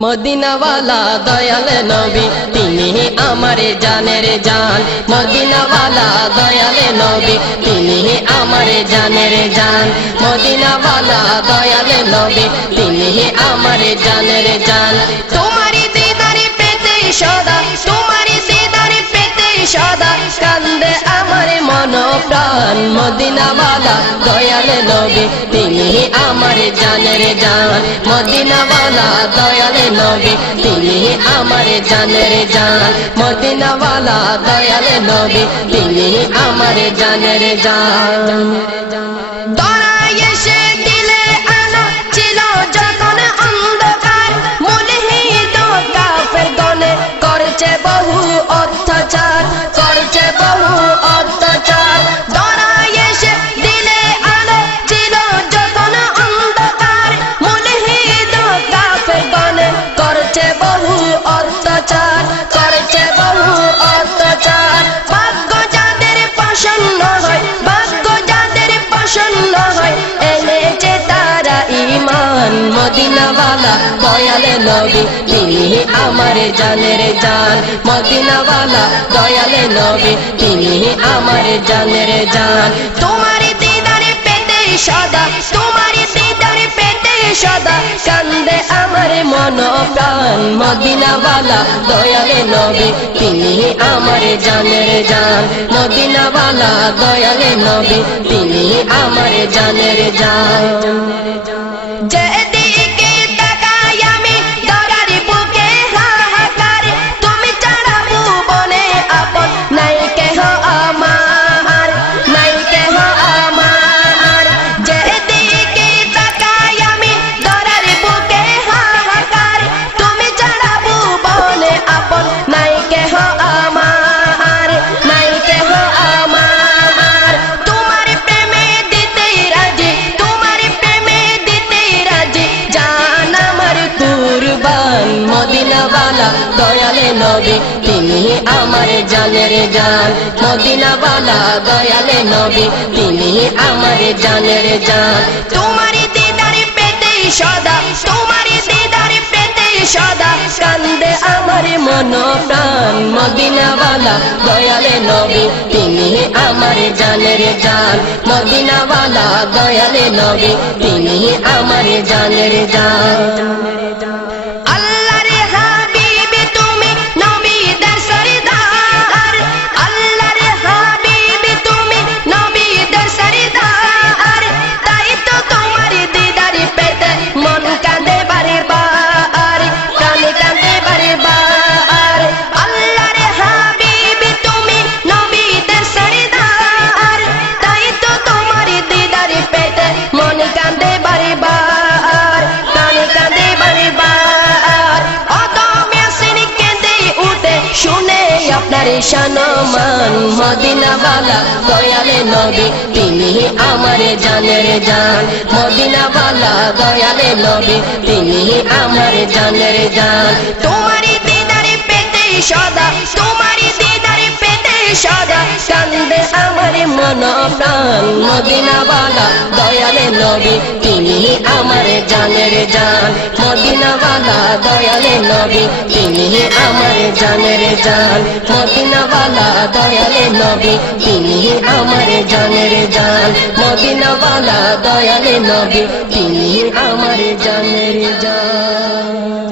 মদিনাওয়ালা দয়াল নবী তিনি আমার জানের জান। মদিনাওয়ালা দয়াল নবী তিনি আমার জানের জান। মদিনাওয়ালা দয়াল নবী তিনি আমার জানের জান। তোমারি দিদারে পেতে সদা, তোমারি দিদারে পেতে সদা কান্দে আমার মন প্রাণ। মদিনাওয়ালা দয়াল নবী তিনি আমার জানের জান। মদিনাওয়ালা দয়াল নবী তিনি আমার জানের জান। মদিনাওয়ালা দয়াল নবী তিনি আমার জানের জান। দরায় এসে দিলে আলো ছিল যখন অন্ধকার, মুলহিদ কাফের গণে করছে বহু অত্যাচার, করছে বহু অত্যাচার। দরায় এসে দিলে আলো ছিল যখন অন্ধকার, মুলহিদ কাফের গণে করছে বহু অত্যাচার, করছে বহু অত্যাচার। ভাগ্য যাদের পছন্দ হয়, ভাগ্য যাদের পছন্দ হয় এনেছে তারা ঈমান। মদিনাওয়ালা দয়াল নবী তিনি আমার জানের জান। মদিনাওয়ালা দয়াল নবী তিনি আমার জানের জান। তোমার দিদারে পেতে সদা, তোমার দিদারে পেতে সদা কান্দে আমার মন প্রাণ। মদিনাওয়ালা দয়াল নবী তিনি আমার জানের জান। মদিনাওয়ালা দয়াল নবী তিনি আমার জানের জান। যেদিকে তাকাই আমি ধরার বুকে হাহাকার, তুমি ছাড়া ভুবনে আপন নাই কেহ আমার, নাই কেহ আমার। যেদিকে তাকাই আমি ধরার বুকে হাহাকার, তুমি ছাড়া ভুবনে আপন নাই কেহ আমার, নাই কেহ আমার। তোমার প্রেমে দিতে রাজি, তোমার প্রেমে দিতে রাজি জান আমার কুরবান। মদিনাওয়ালা দয়াল নবী তিনি আমার জানের জান। মদিনাওয়ালা দয়াল নবী তিনি আমার জানের জান। তোমার দিদারে পেতে সদা, তোমার দিদারে পেতে সদা কান্দে আমার মন প্রাণ। মদিনাওয়ালা দয়াল নবী তিনি আমার জানের জান। মদিনাওয়ালা দয়াল নবী তিনি আমার জানের জান। আল্লাহর হাবিব তুমি নবীদের সরদার, আল্লাহর হাবিব তুমি নবীদের সরদার। তাই তো তোমার দিদারে পেতে মন কাঁদে বারবার, প্রাণ কাঁদে বারবার। আল্লাহর হাবিব তুমি নবীদের সরদার, তাই তো তোমার দিদারে পেতে মন কাঁদে বারবার, প্রাণ কাঁদে বারবার। অদমে আসেনি কেঁদে উঠে শুনে আপনার সম্মান। মদিনাওয়ালা দয়াল নবী তিনি আমার জানের জান। মদিনাওয়ালা দয়াল নবী তিনি আমার জানের জান। তোমার দিদারে পেতে সদা, তোমার দিদারে পেতে সদা কান্দে আমার মন প্রাণ। মদিনাওয়ালা দয়াল নবী তিনি আমার জানের জান। মদিনাওয়ালা দয়াল নবী তিনি আমার জানের জান। মদিনাওয়ালা দয়াল নবী তিনি আমার জানের জান। মদিনাওয়ালা দয়াল নবী তিনি আমার জানের জান।